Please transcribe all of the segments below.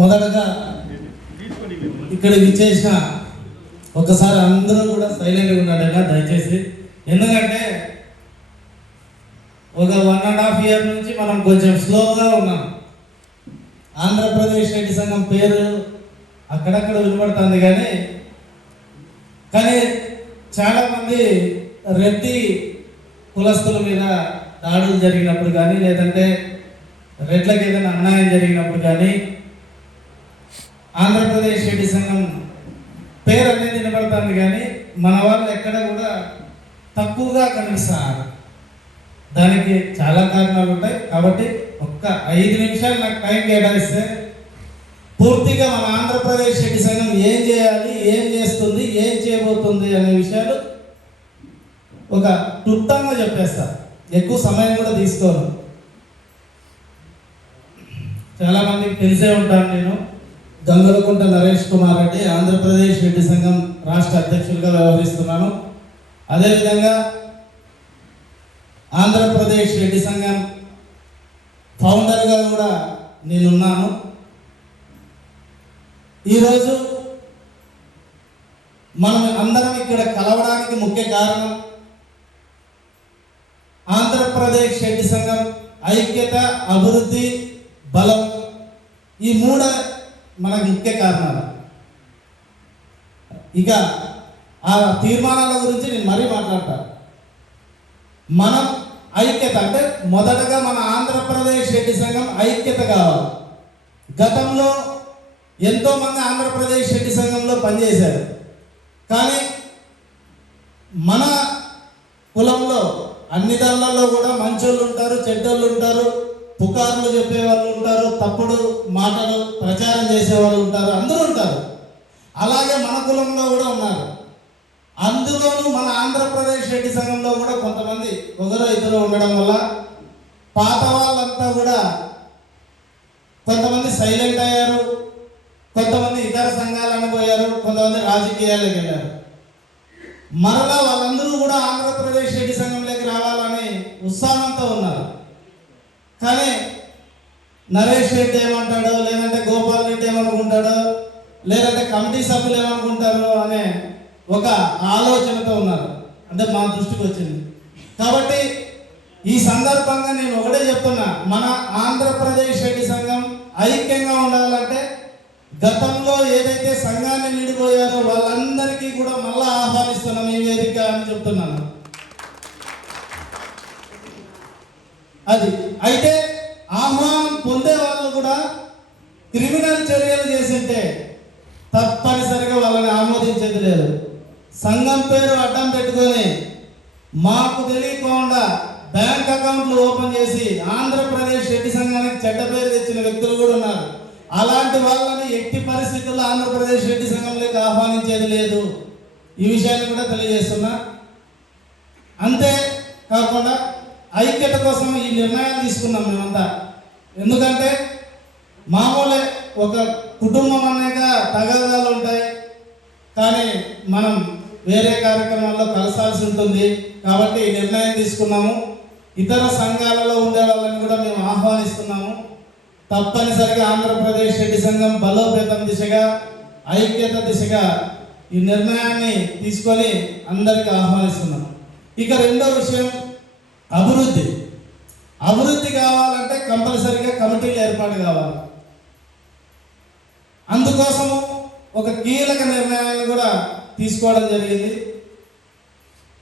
మొదటగా ఇక్కడ విచ్చేసిన ఒకసారి అందరూ కూడా సైలెంట్గా ఉన్నాడగా దయచేసి. ఎందుకంటే ఒక 1.5 year నుంచి మనం కొంచెం స్లోగా ఉన్నాం. ఆంధ్రప్రదేశ్ రెడ్డి సంఘం పేరు అక్కడక్కడ వినబడుతుంది, కానీ చాలామంది రెడ్డి కులస్తుల మీద దాడులు జరిగినప్పుడు కానీ, లేదంటే రెడ్లకు ఏదైనా అన్యాయం జరిగినప్పుడు కానీ ఆంధ్రప్రదేశ్ రెడ్డి సంఘం పేరు అనేది వినబడుతుంది, కానీ మన వాళ్ళు ఎక్కడ కూడా తక్కువగా కనిపిస్తారు. దానికి చాలా కారణాలు ఉంటాయి. కాబట్టి ఒక్క 5 నిమిషాలు నాకు టైం కేటాయిస్తే పూర్తిగా మన ఆంధ్రప్రదేశ్ రెడ్డి సంఘం ఏం చేయాలి, ఏం చేస్తుంది, ఏం చేయబోతుంది అనే విషయాలు ఒక క్లుప్తంగా చెప్పేస్తా. ఎక్కువ సమయం కూడా తీసుకోను. చాలామందికి తెలిసే ఉంటాను, నేను గంగలకుంట నరేష్ కుమార్ రెడ్డి, ఆంధ్రప్రదేశ్ రెడ్డి సంఘం రాష్ట్ర అధ్యక్షులుగా వ్యవహరిస్తున్నాను. అదేవిధంగా ఆంధ్రప్రదేశ్ రెడ్డి సంఘం ఫౌండర్గా కూడా నేనున్నాను. ఈరోజు మనం అందరం ఇక్కడ కలవడానికి ముఖ్య కారణం ఆంధ్రప్రదేశ్ రెడ్డి సంఘం ఐక్యత, అభివృద్ధి, బలం, ఈ 3 మనకు ముఖ్య కారణాలు. ఇక ఆ తీర్మానాల గురించి నేను మరీ మాట్లాడతాను. మనం ఐక్యత అంటే మొదటగా మన ఆంధ్రప్రదేశ్ రెడ్డి సంఘం ఐక్యత కావాలి. గతంలో ఎంతోమంది ఆంధ్రప్రదేశ్ రెడ్డి సంఘంలో పనిచేశారు, కానీ మన కులంలో అన్ని దానిలలో కూడా మంచోళ్ళు ఉంటారు, చెడ్డోళ్ళు ఉంటారు, పుకార్లు చెప్పేవాళ్ళు ఉంటారు, తప్పుడు మాటలు ప్రచారం చేసేవాళ్ళు ఉంటారు, అందరూ ఉంటారు. అలాగే మన కులంలో కూడా ఉన్నారు. అందులోనూ మన ఆంధ్రప్రదేశ్ రెడ్డి సంఘంలో కూడా కొంతమంది ఒకరో ఇద్దరు ఉండడం వల్ల పాత వాళ్ళంతా కూడా కొంతమంది సైలెంట్ అయ్యారు, కొంతమంది ఇతర సంఘాలను పోయారు, కొంతమంది రాజకీయాలకు వెళ్ళారు. మరలా వాళ్ళందరూ కూడా ఆంధ్రప్రదేశ్ రెడ్డి సంఘంలోకి రావాలని ఉత్సాహంతో ఉన్నారు. కానీ నరేష్ రెడ్డి ఏమంటాడో, లేదంటే గోపాల్ రెడ్డి ఏమనుకుంటాడో, లేదంటే కమిటీ సభ్యులు ఏమనుకుంటారో అనే ఒక ఆలోచనతో ఉన్నారు. అంటే మా దృష్టికి వచ్చింది. కాబట్టి ఈ సందర్భంగా నేను ఒకటే చెప్తున్నా, మన ఆంధ్రప్రదేశ్ రెడ్డి సంఘం ఐక్యంగా ఉండాలంటే గతంలో ఏదైతే సంఘాన్ని విడిపోయారో వాళ్ళందరికీ కూడా మళ్ళా ఆహ్వానిస్తున్నాం ఈ వేదిక అని చెప్తున్నాను. అది అయితే ఆహ్వానం పొందే వాళ్ళు కూడా క్రిమినల్ చర్యలు చేసింటే తప్పనిసరిగా వాళ్ళని ఆమోదించేది లేదు. సంఘం పేరు అడ్డం పెట్టుకొని మాకు తెలియకుండా బ్యాంక్ అకౌంట్లు ఓపెన్ చేసి ఆంధ్రప్రదేశ్ రెడ్డి సంఘానికి చెడ్డ పేరు తెచ్చిన వ్యక్తులు కూడా ఉన్నారు. అలాంటి వాళ్ళని ఎట్టి పరిస్థితుల్లో ఆంధ్రప్రదేశ్ రెడ్డి సంఘంలోకి ఆహ్వానించేది లేదు. ఈ విషయాన్ని కూడా తెలియజేస్తున్నా. అంతే కాకుండా ఐక్యత కోసం ఈ నిర్ణయం తీసుకున్నాం మేమంతా. ఎందుకంటే మామూలే ఒక కుటుంబం అనేక తగాదాలు ఉంటాయి, కానీ మనం వేరే కార్యక్రమాల్లో కలసాల్సి ఉంటుంది. కాబట్టి ఈ నిర్ణయం తీసుకున్నాము. ఇతర సంఘాలలో ఉండే వాళ్ళని కూడా మేము ఆహ్వానిస్తున్నాము. తప్పనిసరిగా ఆంధ్రప్రదేశ్ రెడ్డి సంఘం బలోపేతం దిశగా, ఐక్యత దిశగా ఈ నిర్ణయాన్ని తీసుకొని అందరికీ ఆహ్వానిస్తున్నాం. ఇక రెండో విషయం అభివృద్ధి. అభివృద్ధి కావాలంటే కంపల్సరిగా కమిటీలు ఏర్పాటు కావాలి. అందుకోసము ఒక కీలక నిర్ణయాన్ని కూడా తీసుకోవడం జరిగింది.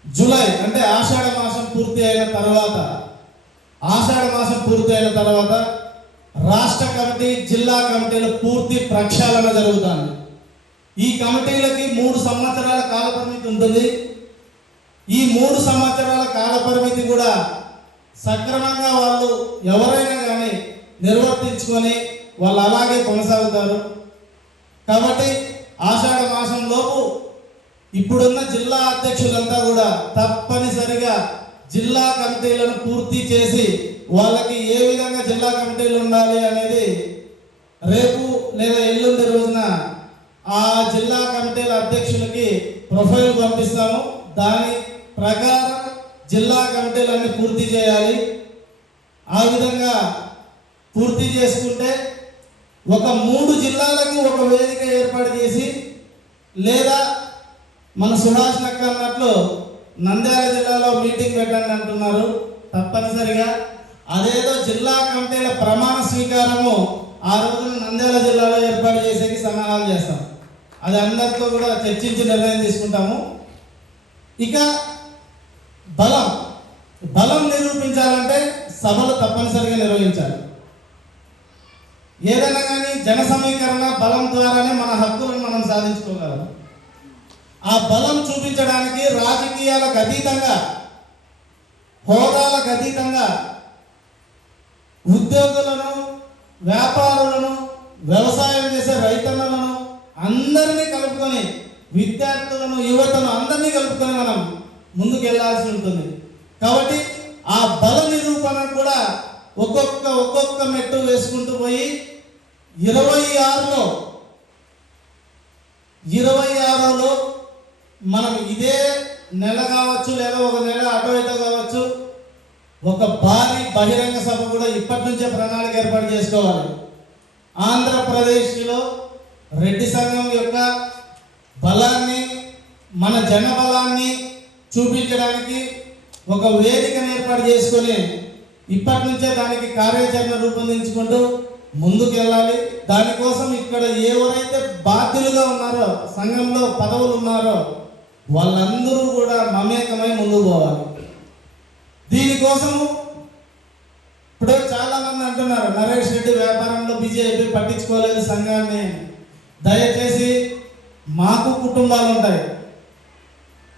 జూలై అంటే ఆషాఢ మాసం పూర్తి అయిన తర్వాత రాష్ట్ర కమిటీ, జిల్లా కమిటీల పూర్తి ప్రక్షాళన జరుగుతుంది. ఈ కమిటీలకి 3 సంవత్సరాల కాలపరిమితి ఉంటుంది. ఈ 3 సంవత్సరాల కాలపరిమితి కూడా సక్రమంగా వాళ్ళు ఎవరైనా కానీ నిర్వర్తించుకొని వాళ్ళు అలాగే కొనసాగుతారు. కాబట్టి ఆషాఢ మాసం లోపు ఇప్పుడున్న జిల్లా అధ్యక్షులంతా కూడా తప్పనిసరిగా జిల్లా కమిటీలను పూర్తి చేసి వాళ్ళకి ఏ విధంగా జిల్లా కమిటీలు ఉండాలి అనేది రేపు లేదా ఎల్లుండి రోజున ఆ జిల్లా కమిటీల అధ్యక్షులకి ప్రొఫైల్ పంపిస్తాము. దాని ప్రకారం జిల్లా కమిటీలన్నీ పూర్తి చేయాలి. ఆ విధంగా పూర్తి చేసుకుంటే ఒక 3 జిల్లాలకు ఒక వేదిక ఏర్పాటు చేసి, లేదా మన సుభాష్ నక్క అన్నట్లు నంద్యాల జిల్లాలో మీటింగ్ పెట్టండి అంటున్నారు. తప్పనిసరిగా అదేదో జిల్లా కమిటీల ప్రమాణ స్వీకారము ఆ రోజున నంద్యాల జిల్లాలో ఏర్పాటు చేసేకి సన్నాహాలు చేస్తాం. అది అందరితో కూడా చర్చించి నిర్ణయం తీసుకుంటాము. ఇక బలం నిరూపించాలంటే సభలు తప్పనిసరిగా నిర్వహించాలి. ఏదైనా కానీ జన సమీకరణ బలం ద్వారానే మన హక్కులను మనం సాధించుకోగలం. ఆ బలం చూపించడానికి రాజకీయాలకు అతీతంగా, హోదాలకు అతీతంగా ఉద్యోగులను, వ్యాపారులను, వ్యవసాయం చేసే రైతన్నలను అందరినీ కలుపుకొని, విద్యార్థులను, యువతను అందరినీ కలుపుకొని మనం ముందుకు వెళ్ళాల్సి ఉంటుంది. కాబట్టి ఆ బల నిరూపణ కూడా ఒక్కొక్క మెట్టు వేసుకుంటూ పోయి 26లో మనం ఇదే నెల కావచ్చు, లేదా ఒక నెల అటు ఇటు కావచ్చు, ఒక భారీ బహిరంగ సభ కూడా ఇప్పటి నుంచే ప్రణాళిక ఏర్పాటు చేసుకోవాలి. ఆంధ్రప్రదేశ్లో రెడ్డి సంఘం యొక్క బలాన్ని, మన జన బలాన్ని చూపించడానికి ఒక వేదికను ఏర్పాటు చేసుకొని ఇప్పటి నుంచే దానికి కార్యాచరణ రూపొందించుకుంటూ ముందుకు వెళ్ళాలి. దానికోసం ఇక్కడ ఎవరైతే బాధ్యులుగా ఉన్నారో, సంఘంలో పదవులు ఉన్నారో వాళ్ళందరూ కూడా మమేకమై ముందుకు పోవాలి. దీనికోసము ఇప్పుడు చాలా మంది అంటున్నారు, నరేష్ రెడ్డి వ్యాపారంలో బిజీ అయిపోయి పట్టించుకోలేదు సంఘాన్ని. దయచేసి మాకు కుటుంబాలు ఉంటాయి,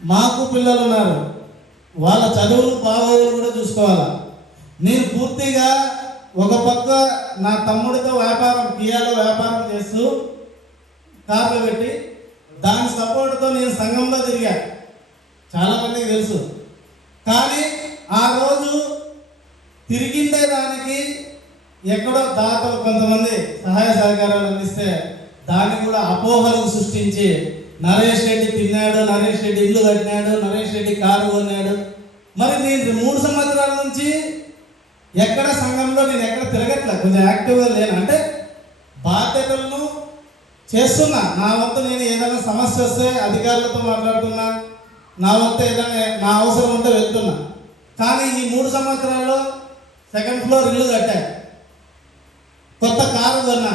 మాకు పిల్లలు ఉన్నారు, వాళ్ళ చదువులు బాగోగులు కూడా చూసుకోవాలా. నేను పూర్తిగా ఒక పక్క నా తమ్ముడితో కియాలో వ్యాపారం చేస్తూ కార్లు పెట్టి దాని సపోర్ట్తో నేను సంఘంలో తిరిగా, చాలామందికి తెలుసు. కానీ ఆ రోజు తిరిగిండే దానికి ఎక్కడో దాతలు కొంతమంది సహాయ సహకారాలు అందిస్తే దాన్ని కూడా అపోహలకు సృష్టించి నరేష్ రెడ్డి తిన్నాడు, నరేష్ రెడ్డి ఇల్లు కట్టినాడు, నరేష్ రెడ్డి కారు కొన్నాడు. మరి నేను 3 సంవత్సరాల నుంచి ఎక్కడ సంఘంలో నేను ఎక్కడ తిరగట్లే, కొంచెం యాక్టివ్గా లేను. అంటే బాధ్యతలను చేస్తున్నా, నా వంతు నేను ఏదైనా సమస్య వస్తే అధికారులతో మాట్లాడుతున్నా, నా వంతు ఏదైనా నా అవసరం ఉంటే వెళ్తున్నా. కానీ ఈ 3 సంవత్సరాల్లో 2nd ఫ్లోర్ ఇల్లు కట్టా, కొత్త కారు కొన్నా.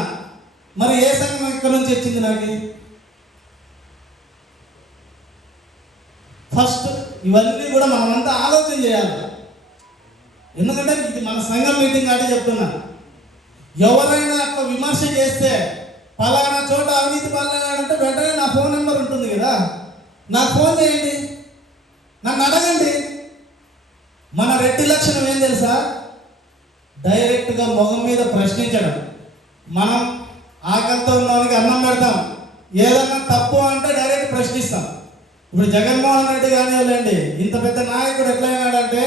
మరి ఏ సంఘం ఇక్కడ నుంచి వచ్చింది నాకు? ఫస్ట్ ఇవన్నీ కూడా మనమంతా ఆలోచన చేయాలి. ఎందుకంటే ఇది మన సంఘం మీటింగ్ అంటే చెప్తున్నా. ఎవరైనా అట్లా విమర్శ చేస్తే పలానా చోట అవినీతి పాలనంటే వెంటనే నా ఫోన్ నెంబర్ ఉంటుంది కదా, నాకు ఫోన్ చేయండి, నన్ను అడగండి. మన రెడ్డి లక్షణం ఏం తెలుసా? డైరెక్ట్గా మొహం మీద ప్రశ్నించడం. మనం ఆకలితో ఉన్నవానికి అన్నం పెడతాం, ఏదన్నా తప్పు అంటే డైరెక్ట్ ప్రశ్నిస్తాం. ఇప్పుడు జగన్మోహన్ రెడ్డి కానివ్వండి, ఇంత పెద్ద నాయకుడు ఎట్లయినాడంటే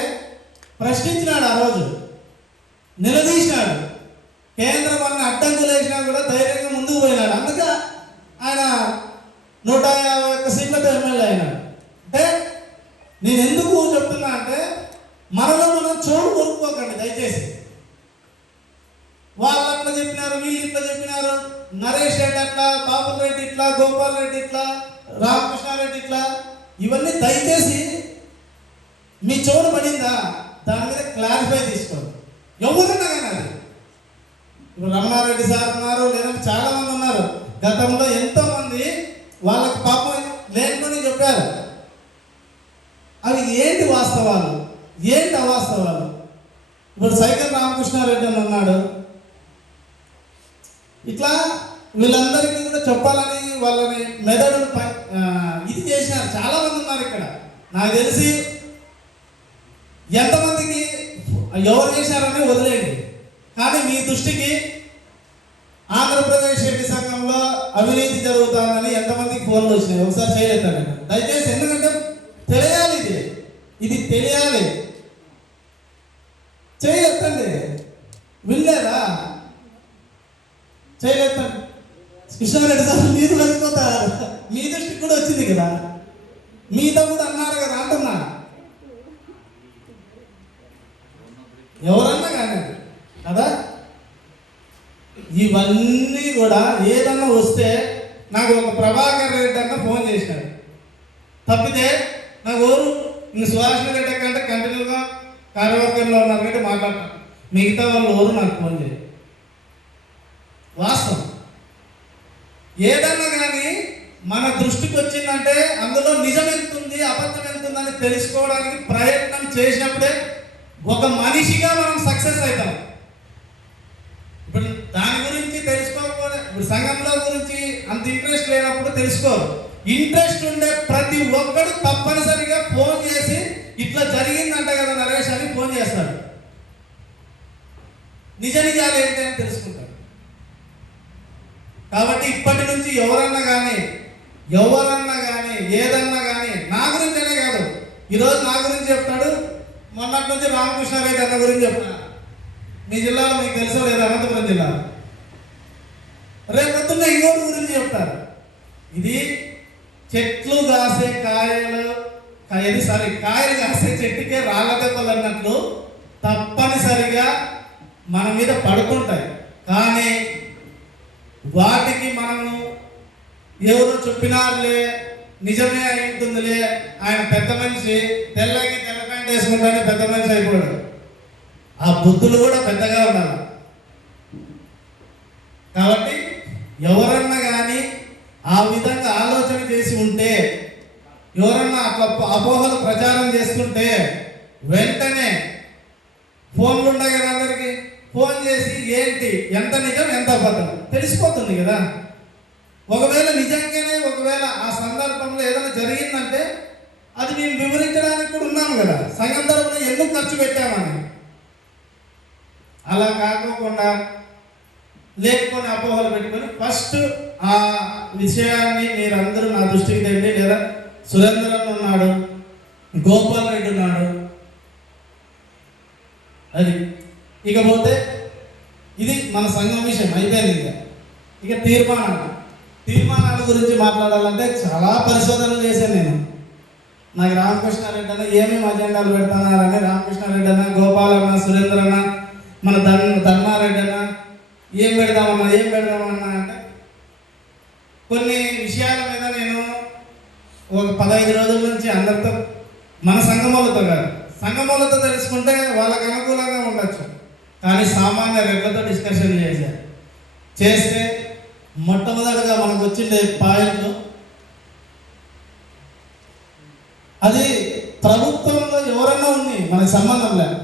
ప్రశ్నించినాడు, ఆ రోజు నిలదీసినాడు. కేంద్రం అన్న అడ్డంకులు వేసినా కూడా ధైర్యంగా ముందుకు పోయినాడు. అందుకే ఆయన 151 సీట్లతో ఎమ్మెల్యే అయినాడు. అంటే నేను ఎందుకు చెప్తున్నా అంటే మనలో మనం చోటు కొనుక్కోకండి దయచేసి. వాళ్ళు అట్లా చెప్పినారు, వీళ్ళు ఇట్లా చెప్పినారు, నరేష్ రెడ్డి అట్లా, బాబు రెడ్డి ఇట్లా, గోపాల్ రెడ్డి ఇట్లా, రామకృష్ణారెడ్డి ఇట్లా, ఇవన్నీ దయచేసి మీ చోటు పడిందా దాని మీద క్లారిఫై తీసుకోండి. ఎవరున్నా కానీ అది ఇప్పుడు రమణారెడ్డి సార్ ఉన్నారు, లేదంటే చాలా మంది ఉన్నారు. గతంలో ఎంతోమంది వాళ్ళకి పాపం లేనుకొని చెప్పారు. అవి ఏంటి వాస్తవాలు, ఏంటి అవాస్తవాలు? ఇప్పుడు సైకిల్ రామకృష్ణారెడ్డి అని ఉన్నాడు. ఇట్లా వీళ్ళందరికీ కూడా చెప్పాలని వాళ్ళని మెదడు ఇది చేసినారు. చాలా మంది ఉన్నారు ఇక్కడ. నాకు తెలిసి ఎంతమందికి ఎవరు చేశారని వదిలేయండి, కానీ మీ దృష్టికి ఆంధ్రప్రదేశ్ రెడ్డి సంఘంలో అవినీతి జరుగుతుందని ఎంతమందికి ఫోన్లు వచ్చినాయి? ఒకసారి చేయలేదండి దయచేసి. ఎందుకంటే తెలియాలి, ఇది తెలియాలి. చేయలేదండి, వినలేదా? చేయలేదండి. కృష్ణారెడ్డి సార్ మీరు వెళ్ళిపోతారు, మీ దృష్టికి కూడా వచ్చింది కదా, మీతో కూడా అన్నారు కదా అంటున్నా. ఎవరన్నా కానీ కదా, ఇవన్నీ కూడా ఏదన్నా వస్తే నాకు ఒక ప్రభాకర్ రెడ్డి అన్న ఫోన్ చేసినాడు తప్పితే నాకు ఎవరు ఇంక సుభాష్ రెడ్డి కంటే కంటిన్యూగా కార్యవర్గంలో ఉన్నారు కంటే మాట్లాడతాను, మిగతా వాళ్ళు ఎవరు నాకు ఫోన్ చేయాలి. వాస్తవం ఏదన్నా కానీ మన దృష్టికి వచ్చిందంటే అందులో నిజం ఎంతుంది అబద్ధం ఎంతుందని తెలుసుకోవడానికి ప్రయత్నం చేసినప్పుడే ఒక మనిషిగా మనం సక్సెస్ అవుతాం. ఇప్పుడు దాని గురించి తెలుసుకోకపోతే, ఇప్పుడు సంఘంలో గురించి అంత ఇంట్రెస్ట్ లేనప్పుడు తెలుసుకోరు. ఇంట్రెస్ట్ ఉండే ప్రతి ఒక్కడు తప్పనిసరిగా ఫోన్ చేసి ఇట్లా జరిగిందంట కదా నరేష్ అని ఫోన్ చేస్తాడు, నిజ నిజాలు ఏంటి అని తెలుసుకుంటాడు. కాబట్టి ఇప్పటి నుంచి ఎవరన్నా కానీ ఏదన్నా కానీ నా గురించి అనే కాదు, ఈరోజు నా గురించి చెప్తాడు, మొన్నటి నుంచి రామకృష్ణారెడ్డి అన్న గురించి చెప్తాను. మీ జిల్లాలో మీకు తెలుసో లేదా, అనంతపురం జిల్లా, రేపు పొద్దున్న ఇంకోటి గురించి చెప్తారు. ఇది చెట్లు కాసే కాయలు కాసే చెట్టుకే రాళ్ళ దెబ్బలు అన్నట్లు తప్పనిసరిగా మన మీద పడుతుంటాయి. కానీ వాటికి మనము ఎవరు చెప్పినారులే, నిజమే అయింటుందిలే, ఆయన పెద్ద మనిషి, తెల్ల ప్యాంట్ వేసుకుంటానే పెద్ద మనిషి అయిపోయాడు. ఆ బుద్ధులు కూడా పెద్దగా ఉండాలి. కాబట్టి ఎవరన్నా కానీ ఆ విధంగా ఆలోచన చేసి ఉంటే, ఎవరన్నా అపోహలు ప్రచారం చేస్తుంటే వెంటనే ఫోన్లు ఉన్నాయి కదా అందరికి, ఫోన్ చేసి ఏంటి ఎంత నిజం ఎంత అబద్ధం తెలిసిపోతుంది కదా. ఒకవేళ నిజంగానే ఆ సందర్భంలో ఏదైనా జరిగిందంటే అది మేము వివరించడానికి కూడా ఉన్నాం కదా, సంఘం తరపున ఎందుకు ఖర్చు పెట్టామని. అలా కాకోకుండా లేకపోతే అపోహలు పెట్టుకొని ఫస్ట్ ఆ విషయాన్ని మీరందరూ నా దృష్టికి తెండి. లేదా సురేంద్రన్ ఉన్నాడు, గోపాల్ రెడ్డి ఉన్నాడు, అది ఇకపోతే ఇది మన సంఘం విషయం అయిపోయింది. ఇక తీర్మానాల గురించి మాట్లాడాలంటే చాలా పరిశోధనలు చేశాను నేను. నాకు రామకృష్ణారెడ్డి అన్న ఏమేమి అజెండాలు పెడుతున్నారని, రామకృష్ణారెడ్డి అన్న, గోపాల్ అన్న, సురేంద్ర అన్న, మన ధర్మారెడ్డి అన్న ఏం పెడదామన్నా అంటే కొన్ని విషయాల మీద నేను ఒక 15 రోజుల నుంచి అందరితో, మన సంఘములతో కాదు, సంఘములతో తెలుసుకుంటే వాళ్ళకి అనుకూలంగా ఉండొచ్చు, కానీ సామాన్య రెడ్లతో డిస్కషన్ చేస్తే మొట్టమొదటిగా మనకు వచ్చిండే పాయింట్లు, అది ప్రభుత్వంలో ఎవరన్నా ఉంది మనకు సంబంధం లేదు,